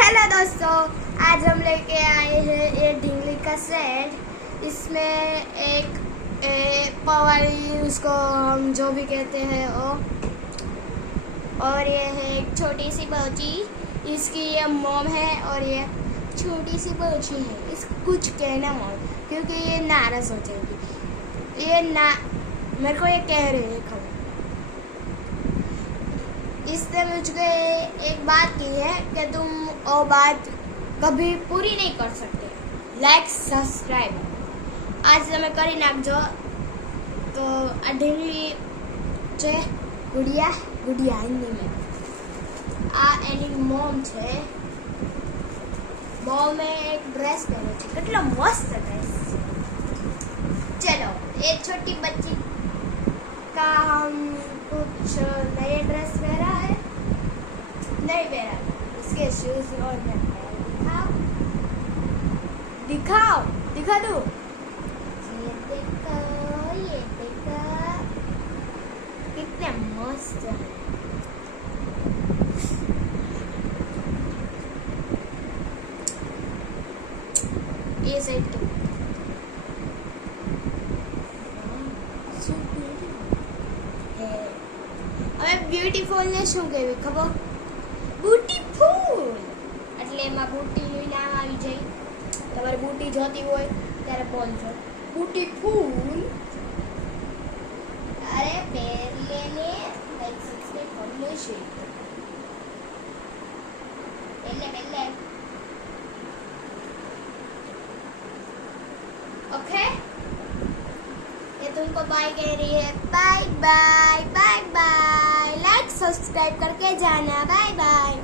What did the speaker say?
Hello दोस्तों, आज हम लेके आए हैं ये ढींगली का सेट। इसमें एक पवाली, उसको हम जो भी कहते हैं वो, और ये है एक छोटी सी बच्ची। इसकी ये मॉम है और ये छोटी सी बच्ची है। इसको कुछ कहना मत, क्योंकि ये नाराज हो जाएगी। ये ना मेरे को ये कह रहे हैं खबर। इसने मुझे एक बात की है कि तुम वो बात कभी पूरी नहीं कर सकते। लाइक सब्सक्राइब आज તમે કરી નાખજો। તો આ ઢીંગલી છે ગુડિયા હિન્દીમાં। આ એની મોમ છે। મોમે એક ડ્રેસ પહેર્યો છે, કેટલો મસ્ત ड्रेस। चलो एक छोटी बच्ची का हम कुछ नए ड्रेस पहना है, नहीं पहना, इसके शूज और दिखाओ दिखा दो। ये देखो कितने मस्त है। ये साइड तो હવે બ્યુટીફુલ ને શું કહેવી ખબર? બ્યુટીફુલ એટલે એમાં બુટીનું નામ આવી જાય। તમારે બુટી જોતી હોય ત્યારે બોલજો બ્યુટીફુલ। અરે પહેરલે ને લાઈક 6 ફોર્મુલે છે પહેલે ओके। ये तुमको बाय कह रही है। Bye bye bye bye. Like subscribe करके जाना। Bye bye.